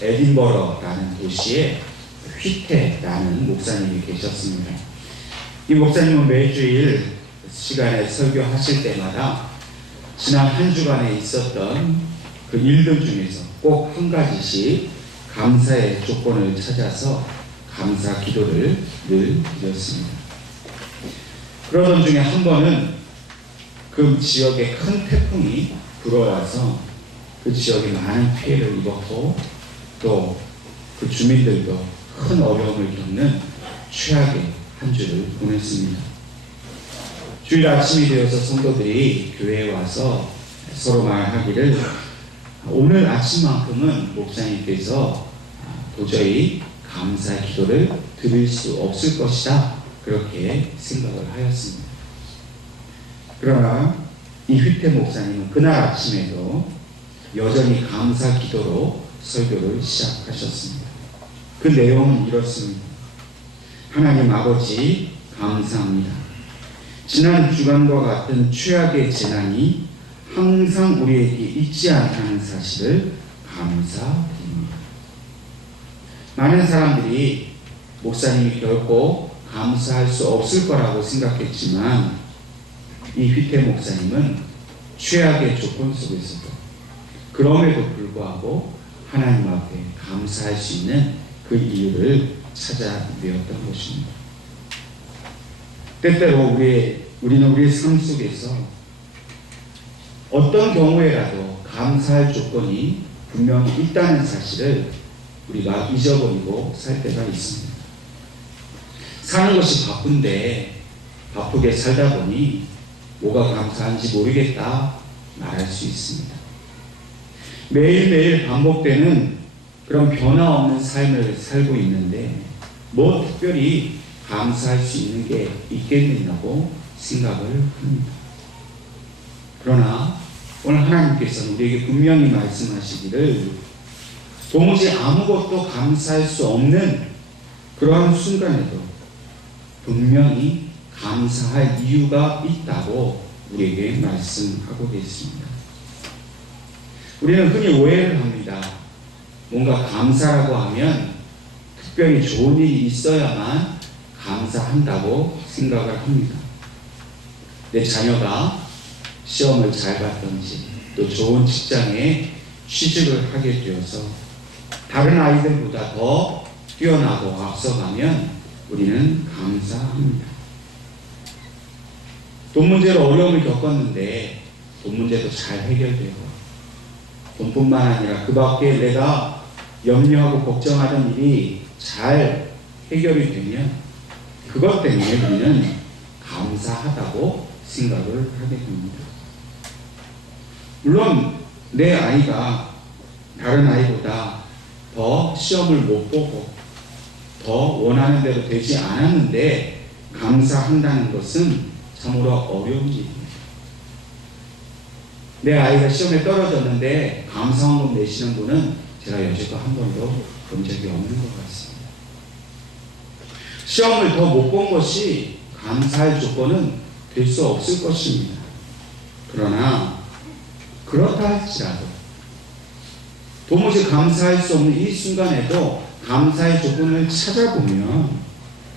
에딘버러라는 도시에 휘태라는 목사님이 계셨습니다. 이 목사님은 매주일 시간에 설교하실 때마다 지난 한 주간에 있었던 그 일들 중에서 꼭 한 가지씩 감사의 조건을 찾아서 감사 기도를 늘 드렸습니다. 그러던 중에 한 번은 그 지역에 큰 태풍이 불어와서 그 지역에 많은 피해를 입었고 또 그 주민들도 큰 어려움을 겪는 최악의 한 주를 보냈습니다. 주일 아침이 되어서 성도들이 교회에 와서 서로 말하기를 오늘 아침만큼은 목사님께서 도저히 감사 기도를 드릴 수 없을 것이다, 그렇게 생각을 하였습니다. 그러나 이 휘태 목사님은 그날 아침에도 여전히 감사 기도로 설교를 시작하셨습니다. 그 내용은 이렇습니다. 하나님 아버지 감사합니다. 지난 주간과 같은 최악의 재난이 항상 우리에게 있지 않다는 사실을 감사드립니다. 많은 사람들이 목사님이 결코 감사할 수 없을 거라고 생각했지만 이 휘태 목사님은 최악의 조건 속에서도 그럼에도 불구하고 하나님 앞에 감사할 수 있는 그 이유를 찾아내었던 것입니다. 때때로 우리는 우리의 삶 속에서 어떤 경우에라도 감사할 조건이 분명히 있다는 사실을 우리가 잊어버리고 살 때가 있습니다. 사는 것이 바쁜데 바쁘게 살다 보니 뭐가 감사한지 모르겠다 말할 수 있습니다. 매일매일 반복되는 그런 변화없는 삶을 살고 있는데 뭐 특별히 감사할 수 있는 게 있겠느냐고 생각을 합니다. 그러나 오늘 하나님께서는 우리에게 분명히 말씀하시기를 도무지 아무것도 감사할 수 없는 그러한 순간에도 분명히 감사할 이유가 있다고 우리에게 말씀하고 계십니다. 우리는 흔히 오해를 합니다. 뭔가 감사라고 하면 특별히 좋은 일이 있어야만 감사한다고 생각을 합니다. 내 자녀가 시험을 잘 봤던지 또 좋은 직장에 취직을 하게 되어서 다른 아이들보다 더 뛰어나고 앞서가면 우리는 감사합니다. 돈 문제로 어려움을 겪었는데 돈 문제도 잘 해결되고 돈뿐만 아니라 그 밖에 내가 염려하고 걱정하던 일이 잘 해결이 되면 그것 때문에 우리는 감사하다고 생각을 하게 됩니다. 물론 내 아이가 다른 아이보다 더 시험을 못 보고 더 원하는 대로 되지 않았는데 감사한다는 것은 참으로 어려운 일입니다. 내 아이가 시험에 떨어졌는데 감사원금 내시는 분은 제가 여지껏 한 번도 본 적이 없는 것 같습니다. 시험을 더 못 본 것이 감사할 조건은 될 수 없을 것입니다. 그러나 그렇다 할지라도 도무지 감사할 수 없는 이 순간에도 감사의 조건을 찾아보면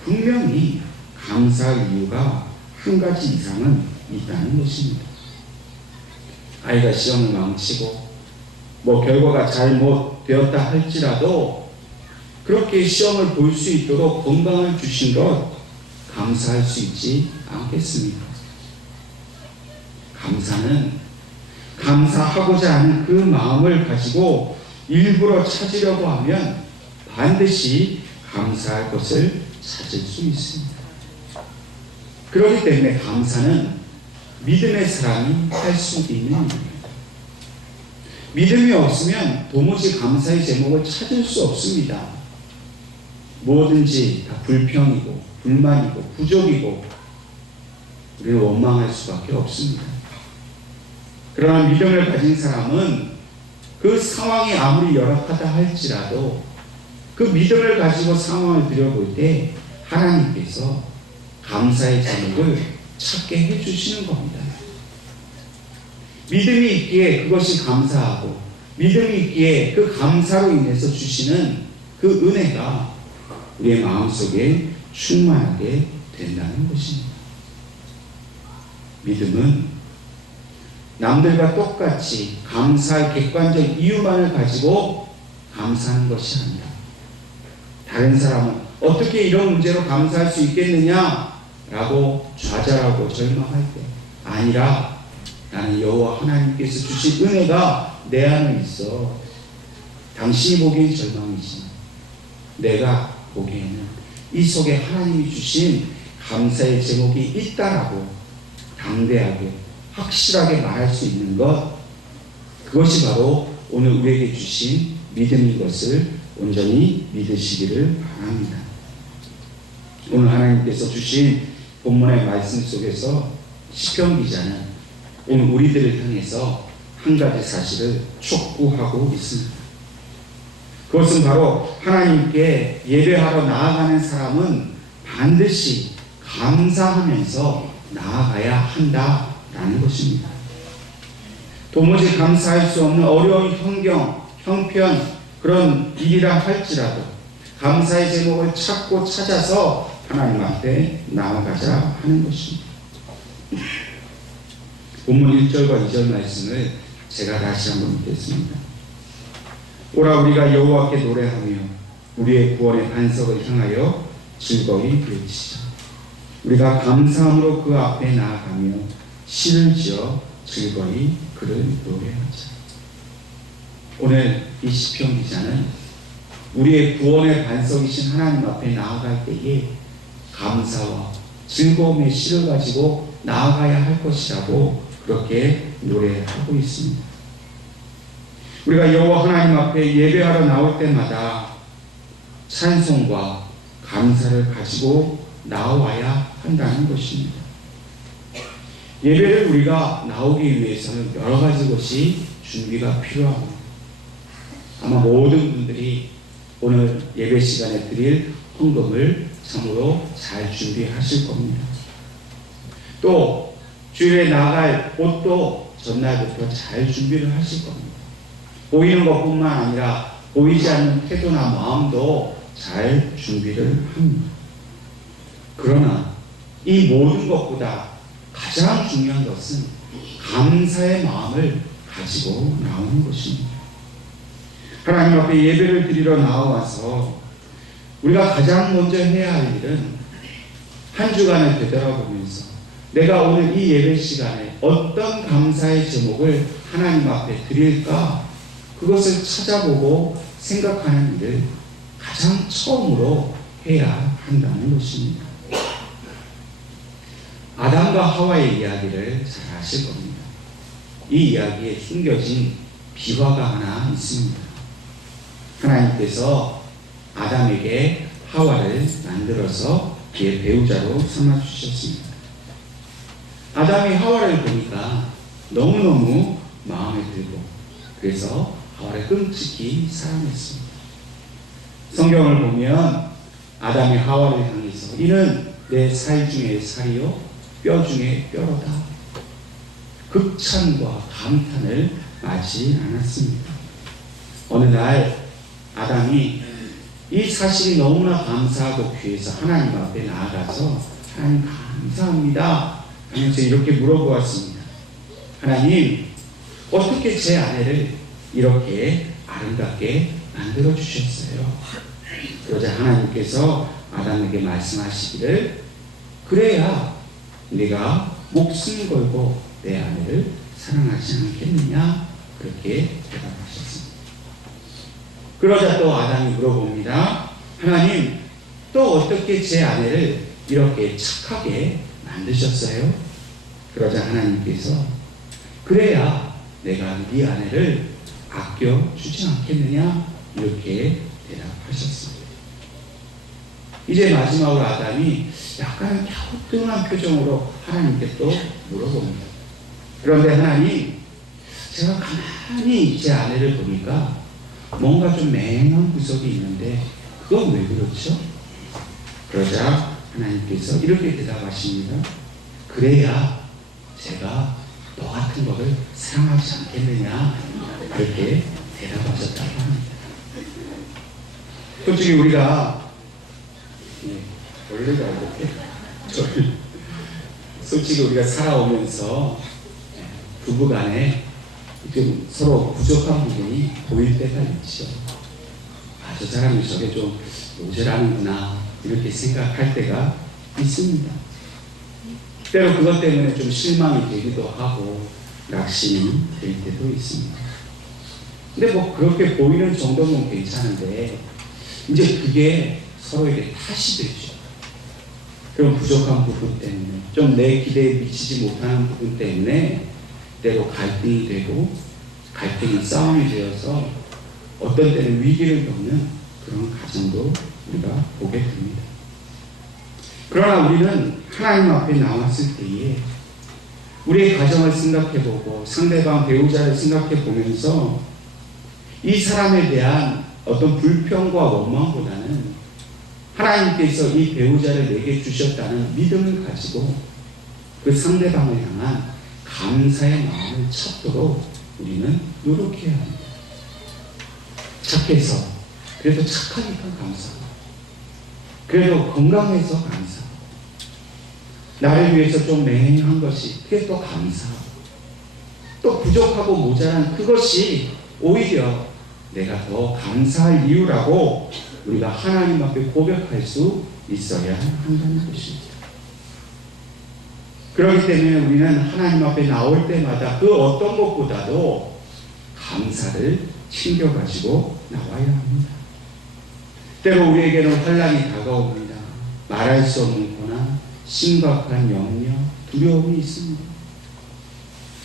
분명히 감사할 이유가 한 가지 이상은 있다는 것입니다. 아이가 시험을 망치고 결과가 잘못되었다 할지라도 그렇게 시험을 볼 수 있도록 건강을 주신 것 감사할 수 있지 않겠습니까? 감사는 감사하고자 하는 그 마음을 가지고 일부러 찾으려고 하면 반드시 감사할 것을 찾을 수 있습니다. 그렇기 때문에 감사는 믿음의 사람이 할 수 있는 일입니다. 믿음이 없으면 도무지 감사의 제목을 찾을 수 없습니다. 뭐든지 다 불평이고 불만이고 부족이고 우리는 원망할 수밖에 없습니다. 그러나 믿음을 가진 사람은 그 상황이 아무리 열악하다 할지라도 그 믿음을 가지고 상황을 들여볼 때 하나님께서 감사의 제목을 찾게 해주시는 겁니다. 믿음이 있기에 그것이 감사하고 믿음이 있기에 그 감사로 인해서 주시는 그 은혜가 우리의 마음속에 충만하게 된다는 것입니다. 믿음은 남들과 똑같이 감사할 객관적 이유만을 가지고 감사하는 것이 아니라, 다른 사람은 어떻게 이런 문제로 감사할 수 있겠느냐라고 좌절하고 절망할 때 아니라, 나는 여호와 하나님께서 주신 은혜가 내 안에 있어. 당신이 보기엔 절망이지만 내가 보기에는 이 속에 하나님이 주신 감사의 제목이 있다라고 담대하게 확실하게 말할 수 있는 것, 그것이 바로 오늘 우리에게 주신 믿음인 것을 온전히 믿으시기를 바랍니다. 오늘 하나님께서 주신 본문의 말씀 속에서 시편 기자는 오늘 우리들을 향해서 한 가지 사실을 촉구하고 있습니다. 그것은 바로 하나님께 예배하러 나아가는 사람은 반드시 감사하면서 나아가야 한다라는 것입니다. 도무지 감사할 수 없는 어려운 환경, 형편, 그런 일이라 할지라도 감사의 제목을 찾고 찾아서 하나님 앞에 나아가자 하는 것입니다. 본문 1절과 2절 말씀을 제가 다시 한번 읽겠습니다. 오라 우리가 여호와께 노래하며 우리의 구원의 반석을 향하여 즐거이 외치자. 우리가 감사함으로 그 앞에 나아가며 시를 지어 즐거이 그를 노래하자. 오늘 이 시편 기자는 우리의 구원의 반석이신 하나님 앞에 나아갈 때에 감사와 즐거움의 시를 가지고 나아가야 할 것이라고 그렇게 노래하고 있습니다. 우리가 여호와 하나님 앞에 예배하러 나올 때마다 찬송과 감사를 가지고 나와야 한다는 것입니다. 예배를 우리가 나오기 위해서는 여러 가지 것이 준비가 필요합니다. 아마 모든 분들이 오늘 예배 시간에 드릴 헌금을 참으로 잘 준비하실 겁니다. 또 주일에 나갈 옷도 전날부터 잘 준비를 하실 겁니다. 보이는 것뿐만 아니라 보이지 않는 태도나 마음도 잘 준비를 합니다. 그러나 이 모든 것보다 가장 중요한 것은 감사의 마음을 가지고 나오는 것입니다. 하나님 앞에 예배를 드리러 나와서 우리가 가장 먼저 해야 할 일은 한 주간을 되돌아보면서 내가 오늘 이 예배 시간에 어떤 감사의 제목을 하나님 앞에 드릴까, 그것을 찾아보고 생각하는 일을 가장 처음으로 해야 한다는 것입니다. 아담과 하와의 이야기를 잘 아실 겁니다. 이 이야기에 숨겨진 비화가 하나 있습니다. 하나님께서 아담에게 하와를 만들어서 그의 배우자로 삼아주셨습니다. 아담이 하와를 보니까 너무너무 마음에 들고 그래서 하와를 끔찍이 사랑했습니다. 성경을 보면 아담이 하와를 향해서 이는 내 살 중에 살이요 뼈 중에 뼈로다, 극찬과 감탄을 마지 않았습니다. 어느 날 아담이 이 사실이 너무나 감사하고 귀해서 하나님 앞에 나아가서 하나님 감사합니다 하면서 이렇게 물어보았습니다. 하나님, 어떻게 제 아내를 이렇게 아름답게 만들어 주셨어요? 그러자 하나님께서 아담에게 말씀하시기를, 그래야 네가 목숨 걸고 내 아내를 사랑하지 않겠느냐, 그렇게 대답하셨습니다. 그러자 또 아담이 물어봅니다. 하나님, 또 어떻게 제 아내를 이렇게 착하게 만드셨어요? 그러자 하나님께서 그래야 내가 네 아내를 아껴주지 않겠느냐, 이렇게 대답하셨습니다. 이제 마지막으로 아담이 약간 갸우뚱한 표정으로 하나님께 또 물어봅니다. 그런데 하나님, 제가 가만히 제 아내를 보니까 뭔가 좀 맹한 구석이 있는데 그건 왜 그렇죠? 그러자 하나님께서 이렇게 대답하십니다. 그래야 제가 너 같은 것을 사랑하지 않겠느냐, 그렇게 대답하셨다고 합니다. 솔직히 우리가 원래가 이렇게 솔직히 우리가 살아오면서 부부간에 좀 서로 부족한 부분이 보일 때가 있죠. 저 사람이 저게 좀 모자라는구나 이렇게 생각할 때가 있습니다. 때로 그것 때문에 좀 실망이 되기도 하고 낙심이 될 때도 있습니다. 근데 뭐 그렇게 보이는 정도면 괜찮은데 이제 그게 서로에게 탓이 되죠. 그런 부족한 부분 때문에 좀 내 기대에 미치지 못하는 부분 때문에 때로 갈등이 되고 갈등이 싸움이 되어서 어떤 때는 위기를 겪는 그런 가정도 우리가 보게 됩니다. 그러나 우리는 하나님 앞에 나왔을 때에 우리의 가정을 생각해보고 상대방 배우자를 생각해보면서 이 사람에 대한 어떤 불평과 원망보다는 하나님께서 이 배우자를 내게 주셨다는 믿음을 가지고 그 상대방을 향한 감사의 마음을 찾도록 우리는 노력해야 합니다. 착해서, 그래도 착하니까 감사하고, 그래도 건강해서 감사하고, 나를 위해서 좀 맹행한 것이 그게 또 감사하고, 또 부족하고 모자란 그것이 오히려 내가 더 감사할 이유라고 우리가 하나님 앞에 고백할 수 있어야 한다는 것입니다. 그렇기 때문에 우리는 하나님 앞에 나올 때마다 그 어떤 것보다도 감사를 챙겨가지고 나와야 합니다. 때로 우리에게는 환난이 다가옵니다. 말할 수 없는 고난, 심각한 염려, 두려움이 있습니다.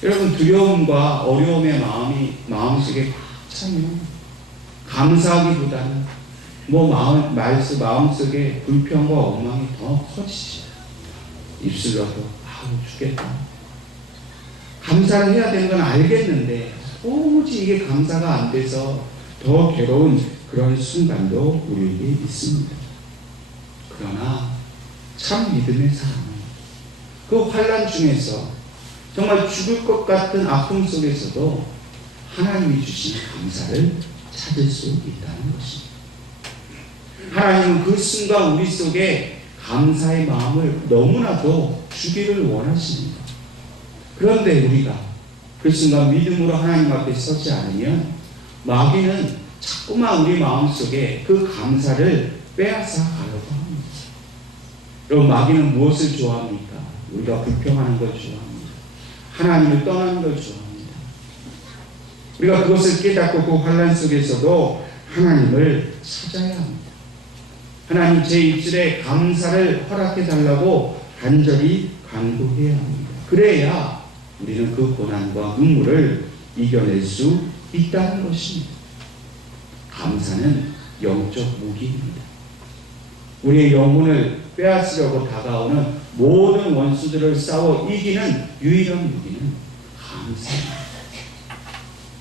여러분, 두려움과 어려움의 마음이 마음속에 꽉 차면 감사하기보다는 마음속에 불평과 원망이 더 커지죠. 입술로도 죽겠다. 감사를 해야 되는 건 알겠는데 도무지 이게 감사가 안 돼서 더 괴로운 그런 순간도 우리에게 있습니다. 그러나 참 믿음의 사람은 그 환난 중에서 정말 죽을 것 같은 아픔 속에서도 하나님이 주신 감사를 찾을 수 있다는 것입니다. 하나님은 그 순간 우리 속에 감사의 마음을 너무나도 주기를 원하십니다. 그런데 우리가 그 순간 믿음으로 하나님 앞에 서지 않으면 마귀는 자꾸만 우리 마음속에 그 감사를 빼앗아 가려고 합니다. 여러분, 마귀는 무엇을 좋아합니까? 우리가 불평하는 걸 좋아합니다. 하나님을 떠나는 걸 좋아합니다. 우리가 그것을 깨닫고 그 환난 속에서도 하나님을 찾아야 합니다. 하나님, 제 입술에 감사를 허락해 달라고 간절히 간구해야 합니다. 그래야 우리는 그 고난과 눈물을 이겨낼 수 있다는 것입니다. 감사는 영적 무기입니다. 우리의 영혼을 빼앗으려고 다가오는 모든 원수들을 싸워 이기는 유일한 무기는 감사입니다.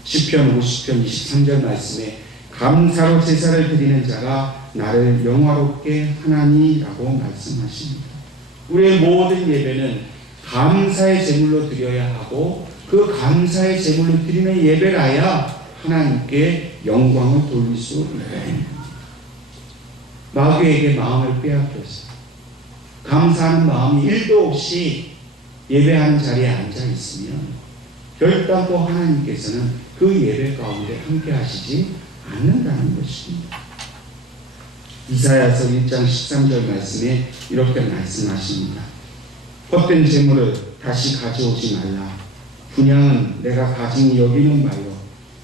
시편 50편 23절 말씀에 감사로 제사를 드리는 자가 나를 영화롭게 하나니라고 말씀하십니다. 우리의 모든 예배는 감사의 제물로 드려야 하고 그 감사의 제물로 드리는 예배라야 하나님께 영광을 돌릴 수 있다. 마귀에게 마음을 빼앗겨서 감사하는 마음이 1도 없이 예배하는 자리에 앉아 있으면 결단코 하나님께서는 그 예배 가운데 함께 하시지 않는다는 것입니다. 이사야서 1장 13절 말씀에 이렇게 말씀하십니다. 헛된 재물을 다시 가져오지 말라. 분향은 내가 가증히 여기는 바요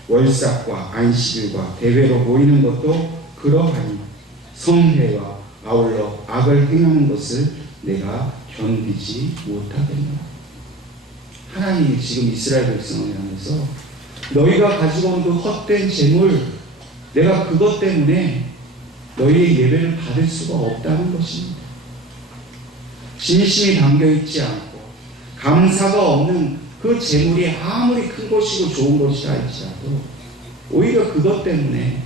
월삭과 안식일과 대회로 모이는 것도 그러하니 성회와 아울러 악을 행하는 것을 내가 견디지 못하겠노라. 하나님이 지금 이스라엘 백성을 향해서 너희가 가지고 온 그 헛된 재물, 내가 그것 때문에 너희의 예배를 받을 수가 없다는 것입니다. 진심이 담겨있지 않고 감사가 없는 그 재물이 아무리 큰 것이고 좋은 것이라 할지라도 오히려 그것 때문에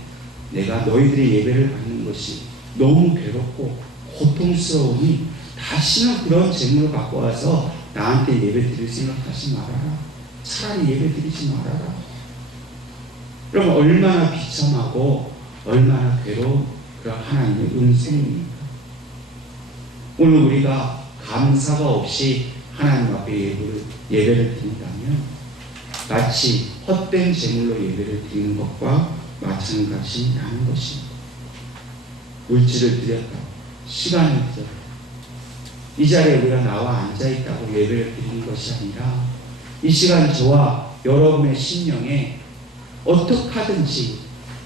내가 너희들의 예배를 받는 것이 너무 괴롭고 고통스러우니 다시는 그런 재물을 갖고 와서 나한테 예배 드릴 생각하지 말아라. 차라리 예배 드리지 말아라. 그럼 얼마나 비참하고 얼마나 괴로운 그런 하나님의 은총입니까? 오늘 우리가 감사가 없이 하나님 앞에 예배를 드린다면 마치 헛된 제물로 예배를 드리는 것과 마찬가지라는 것입니다. 물질을 드렸다, 시간을 드렸다, 이 자리에 우리가 나와 앉아있다고 예배를 드리는 것이 아니라 이 시간 저와 여러분의 심령에 어떻게 하든지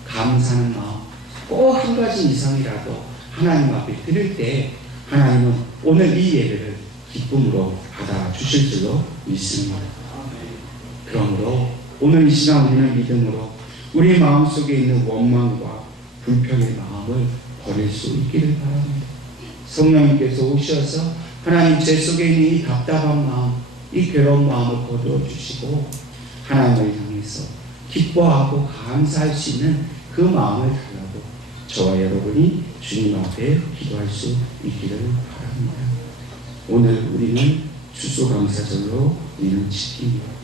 감사하는 마음 꼭 한 가지 이상이라도 하나님 앞에 드릴 때 하나님은 오늘 이 예배를 기쁨으로 받아주실 줄로 믿습니다. 그러므로 오늘 이 시간 우리는 믿음으로 우리 마음속에 있는 원망과 불평의 마음을 버릴 수 있기를 바랍니다. 성령님께서 오셔서 하나님 제 속에 있는 이 답답한 마음, 이 괴로운 마음을 거두어 주시고 하나님을 향해서 기뻐하고 감사할 수 있는 그 마음을 달라고 저와 여러분이 주님 앞에 기도할 수 있기를 바랍니다. 오늘 우리는 추수감사절로 우리는 지킵니다.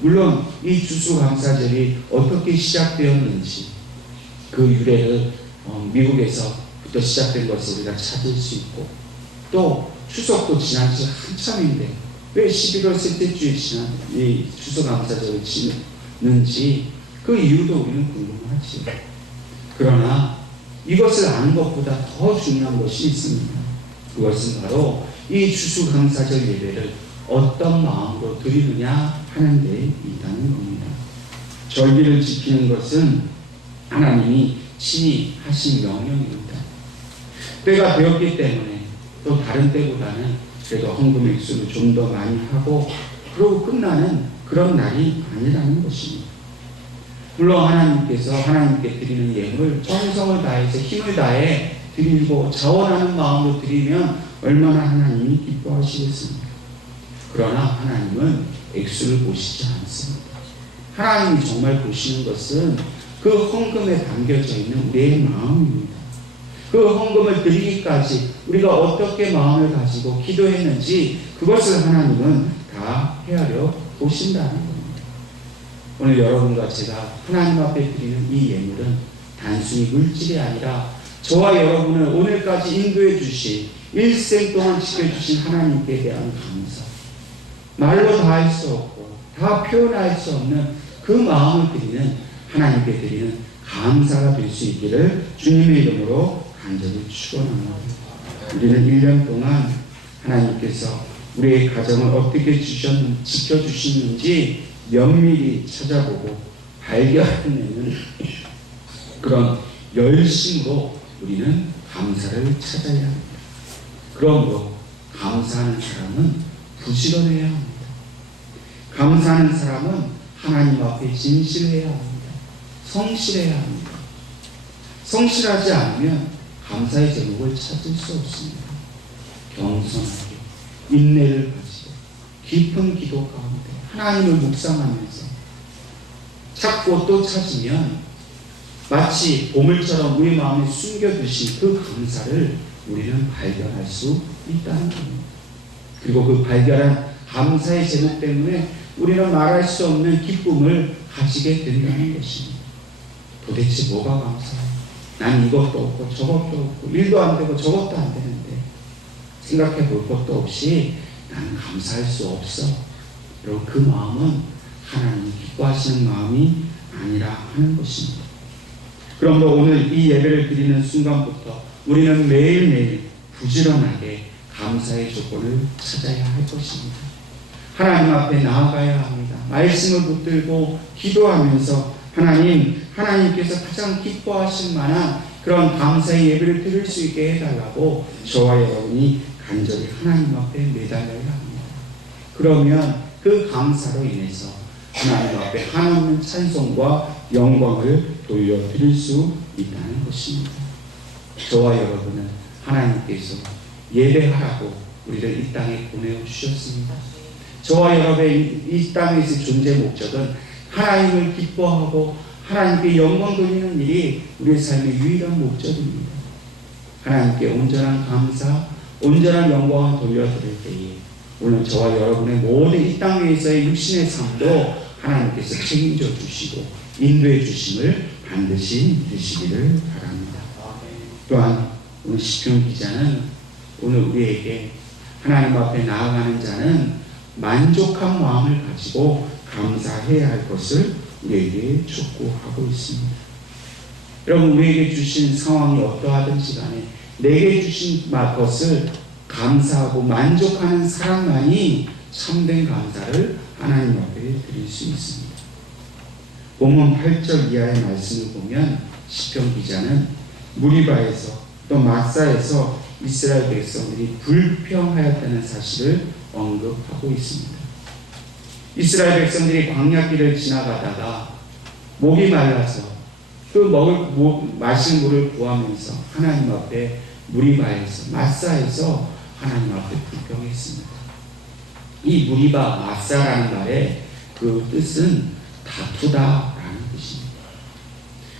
물론 이 추수감사절이 어떻게 시작되었는지 그 유래를 미국에서부터 시작된 것을 우리가 찾을 수 있고 또 추석도 지난 지 한참인데 왜 11월 셋째 주에 지난 이 추수감사절을 지는지 그 이유도 우리는 궁금하지요. 그러나 이것을 아는 것보다 더 중요한 것이 있습니다. 그것은 바로 이 추수감사절 예배를 어떤 마음으로 드리느냐 하는 데 있다는 겁니다. 절기를 지키는 것은 하나님이 친히 하신 명령입니다. 때가 되었기 때문에 또 다른 때보다는 그래도 헌금 액수를 좀 더 많이 하고 그러고 끝나는 그런 날이 아니라는 것입니다. 물론 하나님께서 하나님께 드리는 예물을 정성을 다해서 힘을 다해 드리고 자원하는 마음으로 드리면 얼마나 하나님이 기뻐하시겠습니까? 그러나 하나님은 액수를 보시지 않습니다. 하나님이 정말 보시는 것은 그 헌금에 담겨져 있는 우리의 마음입니다. 그 헌금을 드리기까지 우리가 어떻게 마음을 가지고 기도했는지 그것을 하나님은 다 헤아려 보신다는 겁니다. 오늘 여러분과 제가 하나님 앞에 드리는 이 예물은 단순히 물질이 아니라 저와 여러분을 오늘까지 인도해 주신 일생 동안 지켜주신 하나님께 대한 감사, 말로 다 할 수 없고 다 표현할 수 없는 그 마음을 드리는 하나님께 드리는 감사가 될 수 있기를 주님의 이름으로 간절히 축원합니다. 우리는 1년 동안 하나님께서 우리의 가정을 어떻게 지켜주시는지 면밀히 찾아보고 발견해내는 그런 열심으로 우리는 감사를 찾아야 합니다. 그러므로 감사하는 사람은 부지런해야 합니다. 감사하는 사람은 하나님 앞에 진실해야 합니다. 성실해야 합니다. 성실하지 않으면 감사의 제목을 찾을 수 없습니다. 겸손하게 인내를 가지고 깊은 기도 가운데 하나님을 묵상하면서 찾고 또 찾으면 마치 보물처럼 우리 마음에 숨겨두신 그 감사를 우리는 발견할 수 있다는 겁니다. 그리고 그 발견한 감사의 제목 때문에 우리는 말할 수 없는 기쁨을 가지게 된다는 것입니다. 도대체 뭐가 감사해요? 난 이것도 없고 저것도 없고 일도 안 되고 저것도 안 되는데 생각해 볼 것도 없이 나는 감사할 수 없어. 여러분 그 마음은 하나님이 기뻐하시는 마음이 아니라 하는 것입니다. 그러므로 오늘 이 예배를 드리는 순간부터 우리는 매일매일 부지런하게 감사의 조건을 찾아야 할 것입니다. 하나님 앞에 나아가야 합니다. 말씀을 붙들고 기도하면서 하나님께서 가장 기뻐하실 만한 그런 감사의 예배를 드릴 수 있게 해달라고 저와 여러분이 간절히 하나님 앞에 매달려야 합니다. 그러면 그 감사로 인해서 하나님 앞에 한없는 찬송과 영광을 돌려드릴 수 있다는 것입니다. 저와 여러분은 하나님께서 예배하라고 우리를 이 땅에 보내주셨습니다. 저와 여러분의 이 땅에서 존재 목적은 하나님을 기뻐하고 하나님께 영광 돌리는 일이 우리의 삶의 유일한 목적입니다. 하나님께 온전한 감사, 온전한 영광을 돌려드릴 때에 오늘 저와 여러분의 모든 이 땅 위에서의 육신의 삶도 하나님께서 책임져 주시고 인도해 주심을 반드시 믿으시기를 바랍니다. 또한 오늘 시편 기자는 오늘 우리에게 하나님 앞에 나아가는 자는 만족한 마음을 가지고 감사해야 할 것을 우리에게 촉구하고 있습니다. 여러분, 우리에게 주신 상황이 어떠하든지 간에 내게 주신 것을 감사하고 만족하는 사람만이 참된 감사를 하나님 앞에 드릴 수 있습니다. 본문 8절 이하의 말씀을 보면 시편 기자는 무리바에서 또 마사에서 이스라엘 백성들이 불평하였다는 사실을 언급하고 있습니다. 이스라엘 백성들이 광야길을 지나가다가 목이 말라서 그 마실 물을 구하면서 하나님 앞에 무리바에서 마사에서 하나님 앞에 불평했습니다. 이 무리바 마사라는 말의 그 뜻은 다투다라는 뜻입니다.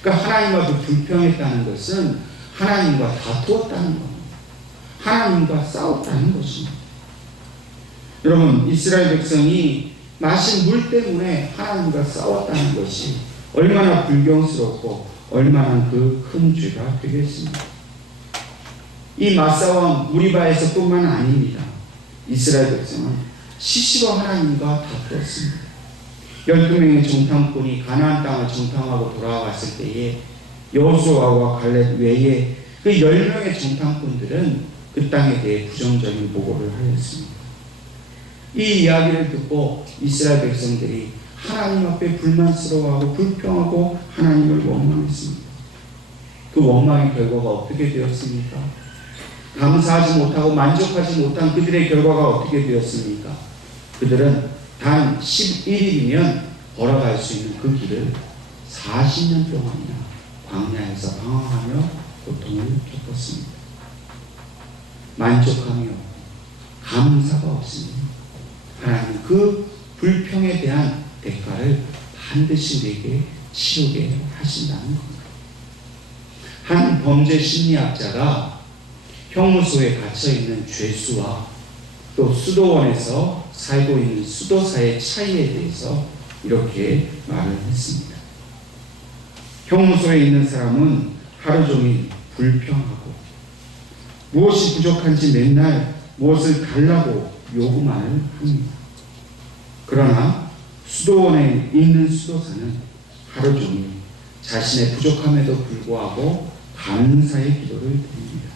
그러니까 하나님 앞에 불평했다는 것은 하나님과 다투었다는 겁니다. 하나님과 싸웠다는 것입니다. 여러분, 이스라엘 백성이 마신 물 때문에 하나님과 싸웠다는 것이 얼마나 불경스럽고 얼마나 그 큰 죄가 되겠습니까? 이 마사와 무리바에서 뿐만 아닙니다. 이스라엘 백성은 시시로 하나님과 다투었습니다. 12명의 정탐꾼이 가나안 땅을 정탐하고 돌아왔을 때에 여호수아와 갈렙 외에 그 10명의 정탐꾼들은 그 땅에 대해 부정적인 보고를 하였습니다. 이 이야기를 듣고 이스라엘 백성들이 하나님 앞에 불만스러워하고 불평하고 하나님을 원망했습니다. 그 원망의 결과가 어떻게 되었습니까? 감사하지 못하고 만족하지 못한 그들의 결과가 어떻게 되었습니까? 그들은 단 11일이면 걸어갈 수 있는 그 길을 40년 동안이나 광야에서 방황하며 고통을 겪었습니다. 만족함이 없고 감사가 없습니다. 하나님 그 불평에 대한 대가를 반드시 우리에게 치르게 하신다는 겁니다. 한 범죄 심리학자가 형무소에 갇혀있는 죄수와 또 수도원에서 살고 있는 수도사의 차이에 대해서 이렇게 말을 했습니다. 형무소에 있는 사람은 하루 종일 불평하고 무엇이 부족한지 맨날 무엇을 달라고 요구만을 합니다. 그러나 수도원에 있는 수도사는 하루 종일 자신의 부족함에도 불구하고 감사의 기도를 드립니다.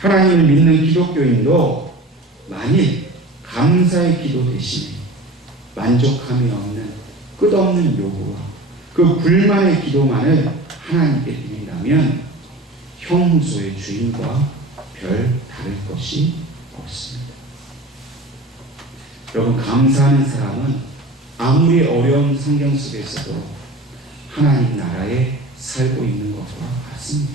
하나님을 믿는 기독교인도 만일 감사의 기도 대신에 만족함이 없는 끝없는 요구와 그 불만의 기도만을 하나님께 드린다면 형무소의 주인과 별 다를 것이 없습니다. 여러분, 감사하는 사람은 아무리 어려운 환경 속에서도 하나님 나라에 살고 있는 것과 같습니다.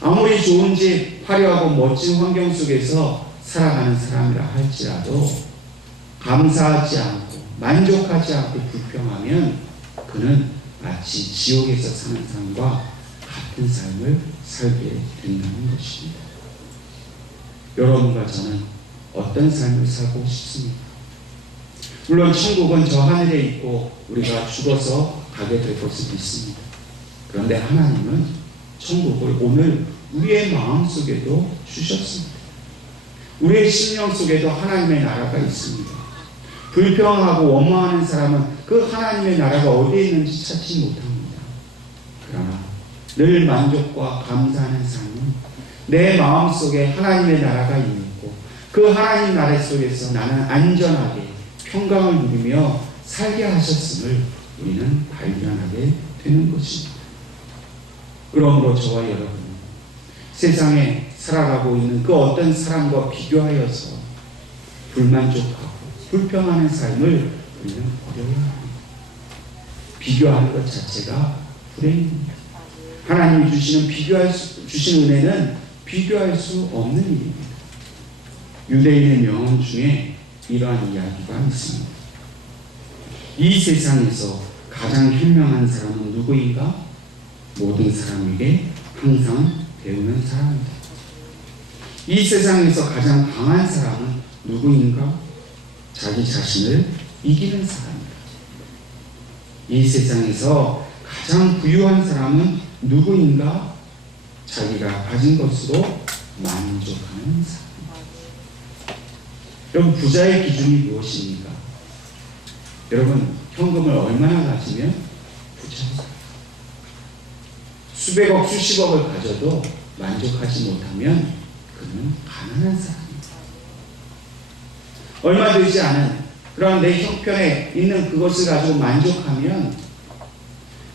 아무리 좋은 집, 화려하고 멋진 환경 속에서 살아가는 사람이라 할지라도 감사하지 않고 만족하지 않고 불평하면 그는 마치 지옥에서 사는 사람과 같은 삶을 살게 된다는 것입니다. 여러분과 저는 어떤 삶을 살고 싶습니까? 물론 천국은 저 하늘에 있고 우리가 죽어서 가게 될 것을 믿습니다. 그런데 하나님은 천국을 오늘 우리의 마음속에도 주셨습니다. 우리의 심령 속에도 하나님의 나라가 있습니다. 불평하고 원망하는 사람은 그 하나님의 나라가 어디에 있는지 찾지 못합니다. 그러나 늘 만족과 감사하는 삶은 내 마음속에 하나님의 나라가 있고 그 하나님 나라 속에서 나는 안전하게 평강을 누리며 살게 하셨음을 우리는 발견하게 되는 것입니다. 그러므로 저와 여러분, 세상에 살아가고 있는 그 어떤 사람과 비교하여서 불만족하고 불평하는 삶을 우리는 버려야 합니다. 비교하는 것 자체가 불행입니다. 하나님이 주신 은혜는 비교할 수 없는 일입니다. 유대인의 명언 중에 이러한 이야기가 있습니다. 이 세상에서 가장 현명한 사람은 누구인가? 모든 사람에게 항상 배우는 사람이다. 이 세상에서 가장 강한 사람은 누구인가? 자기 자신을 이기는 사람이다. 이 세상에서 가장 부유한 사람은 누구인가? 자기가 가진 것으로 만족하는 사람. 여러분, 부자의 기준이 무엇입니까? 여러분, 현금을 얼마나 가지면 부자일까요? 수백억, 수십억을 가져도 만족하지 못하면 그는 가난한 사람입니다. 얼마 되지 않은 그런 내 형편에 있는 그것을 가지고 만족하면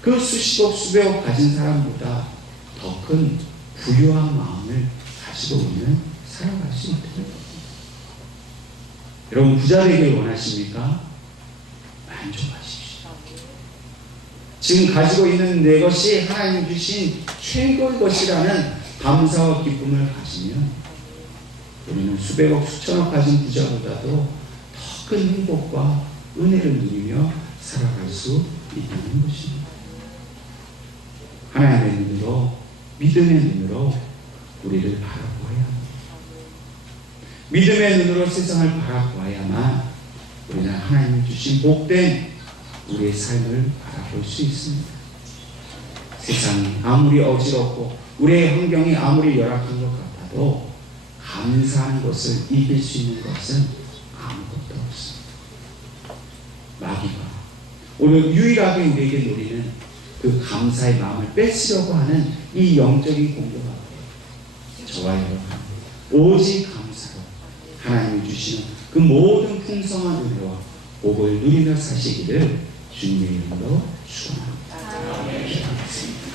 그 수십억, 수백억 가진 사람보다 더 큰 부유한 마음을 가지고 있는 살아갈 수 있다는 겁니다. 여러분, 부자 되길 원하십니까? 만족하십시오. 지금 가지고 있는 내 것이 하나님 주신 최고의 것이라는 감사와 기쁨을 가지면 우리는 수백억, 수천억 가진 부자보다도 더 큰 행복과 은혜를 누리며 살아갈 수 있다는 것입니다. 하나님의 눈으로, 믿음의 눈으로 우리를 바라보아야 합니다. 믿음의 눈으로 세상을 바라보아야만 우리는 하나님 주신 복된 우리의 삶을 바라볼 수 있습니다. 세상이 아무리 어지럽고 우리의 환경이 아무리 열악한 것 같아도 감사하는 것을 이길 수 있는 것은 아무것도 없습니다. 마귀가 오늘 유일하게 우리에게 노리는 그 감사의 마음을 뺏으려고 하는 이 영적인 공격 앞에 저와 여러분 오직 감사로 하나님이 주시는 그 모든 풍성한 은혜와 복을 누리며 사시기를 주님의 이름으로 축원합니다. 기도하겠습니다.